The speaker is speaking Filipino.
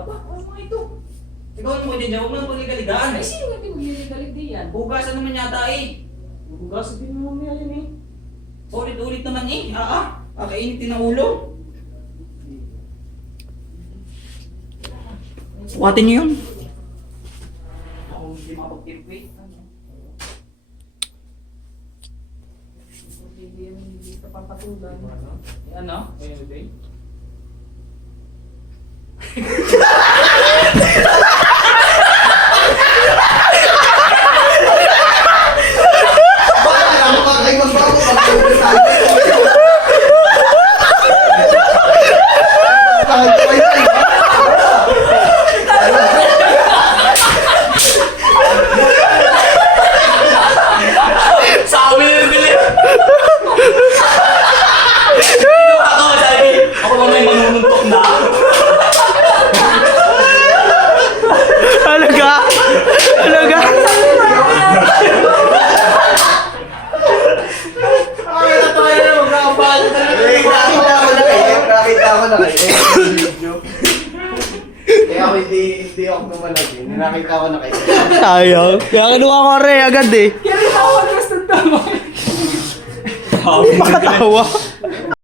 Aba, ano mga ito? Ikaw mo din dyan, huwag mo nang pagligaligaan. Ay, sino nga di magliligalig di yan? Hugasan naman yata eh. Hugas din mo mamaya yan eh. Ulit-ulit naman eh. Ah, ah. Kakainitin ng ulo. Sukatin niyo yun. Ako hindi makapag-tipway. Hindi yan, hindi ka papatulan. Eh, Ano? Nakita ko na kayo. Nakita ko na kayo. Video. Kaya ako hindi, hindi ako numalagin. Nakita ko na kayo. Ayaw. Kaya kinuha ko rin agad eh. Kaya rin ako mag ng tama. Makatawa.